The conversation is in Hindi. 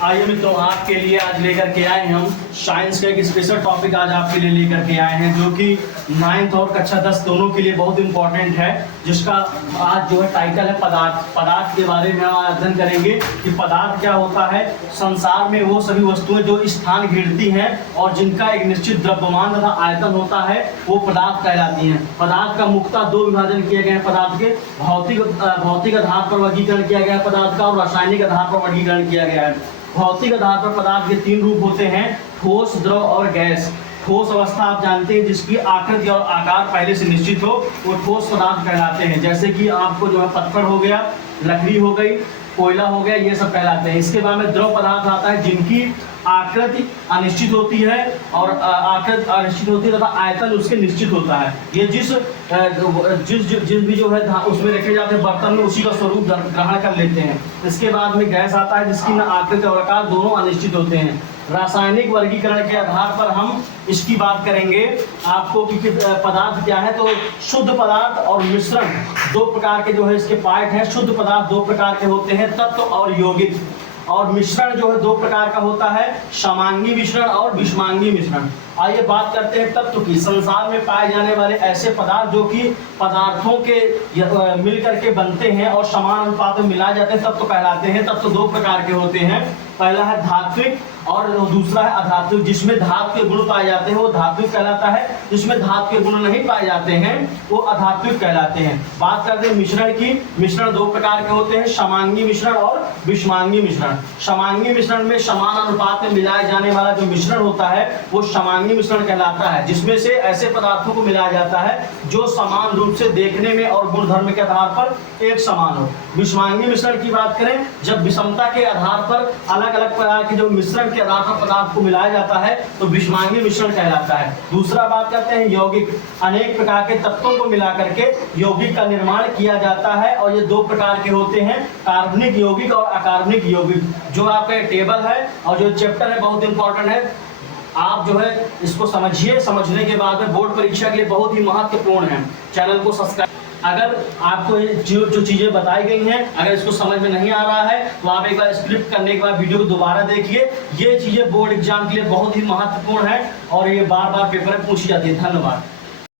आइए मित्रों, आपके लिए आज लेकर के आए हैं हम साइंस का एक स्पेशल टॉपिक आज आपके लिए लेकर के आए हैं, जो कि 9th और कक्षा 10 दोनों के लिए बहुत इंपॉर्टेंट है, जिसका आज जो है टाइटल है पदार्थ। पदार्थ के बारे में हम अध्ययन करेंगे कि पदार्थ क्या होता है। संसार में वो सभी वस्तुएं जो स्थान घेरती हैं और जिनका एक निश्चित द्रव्यमान तथा आयतन होता है वो पदार्थ कहलाती हैं। पदार्थ का मुख्यतः दो विभाजन किए गए हैं पदार्थ के। भौतिक आधार पर वर्गीकरण किया गया है पदार्थ का, और रासायनिक आधार पर वर्गीकरण किया गया है। भौतिक आधार पर पदार्थ के 3 रूप होते हैं, ठोस, द्रव और गैस। ठोस अवस्था आप जानते हैं जिसकी आकृति और आकार पहले से निश्चित हो, वो ठोस पदार्थ कहलाते हैं। जैसे कि आपको जो है पत्थर हो गया, लकड़ी हो गई, कोयला हो गया, ये सब कहलाते हैं। इसके बाद में द्रव पदार्थ आता है जिनकी आकृति अनिश्चित होती है और आकृति अनिश्चित होती है तथा आयतन उसके निश्चित होता है। ये जिस भी जो है उसमें रखे जाते हैं बर्तन में उसी का स्वरूप ग्रहण कर लेते हैं। इसके बाद में गैस आता है जिसकी न आकृति और आकार दोनों अनिश्चित होते हैं। रासायनिक वर्गीकरण के आधार पर हम इसकी बात करेंगे आपको कि पदार्थ क्या है। तो शुद्ध पदार्थ और मिश्रण दो प्रकार के जो है इसके पार्ट हैं। शुद्ध पदार्थ दो प्रकार के होते हैं, तत्व और यौगिक। और मिश्रण जो है दो प्रकार का होता है, समांगी मिश्रण और विषमांगी मिश्रण। आइए बात करते हैं तत्व की। संसार में पाए जाने वाले ऐसे पदार्थ जो कि पदार्थों के मिलकर के बनते हैं और समान अनुपात में मिलाए जाते हैं तत्व कहलाते हैं। तत्व दो प्रकार के होते हैं, पहला है धात्विक और दूसरा है अधात्विक। जिसमें धातु के गुण पाए जाते हैं वो धात्विक कहलाता है, जिसमें धातु के गुण नहीं पाए जाते हैं वो अधात्विक कहलाते हैं। बात करते हैं मिश्रण की। मिश्रण दो प्रकार के होते हैं, समांगी मिश्रण और विषमांगी मिश्रण। समांगी मिश्रण में समान अनुपात में मिलाए जाने वाला जो मिश्रण होता है वो समांगी मिश्रण कहलाता है, जिसमें से ऐसे पदार्थों को मिलाया जाता है जो समान रूप से देखने में और गुणधर्म के आधार पर एक समान हो। विषमांगी मिश्रण की बात करें, जब विषमता के आधार पर अलग अलग प्रकार के जो मिश्रण के आधार पर पदार्थ को मिलाया जाता है तो विषमांगी मिश्रण कहलाता है। दूसरा बात करते हैं यौगिक। अनेक प्रकार के तत्वों को मिला करके यौगिक का निर्माण किया जाता है और ये दो प्रकार के होते हैं, कार्बनिक यौगिक और अकार्बनिक यौगिक। जो आपका टेबल है और जो चैप्टर है बहुत इंपॉर्टेंट है, आप जो है इसको समझिए। समझने के बाद में बोर्ड परीक्षा के लिए बहुत ही महत्वपूर्ण है। चैनल को सब्सक्राइब। अगर आपको ये जो चीज़ें बताई गई हैं अगर इसको समझ में नहीं आ रहा है तो आप एक बार स्क्रिप्ट करने के बाद वीडियो को दोबारा देखिए। ये चीज़ें बोर्ड एग्जाम के लिए बहुत ही महत्वपूर्ण है और ये बार बार पेपर में पूछी जाती है। धन्यवाद।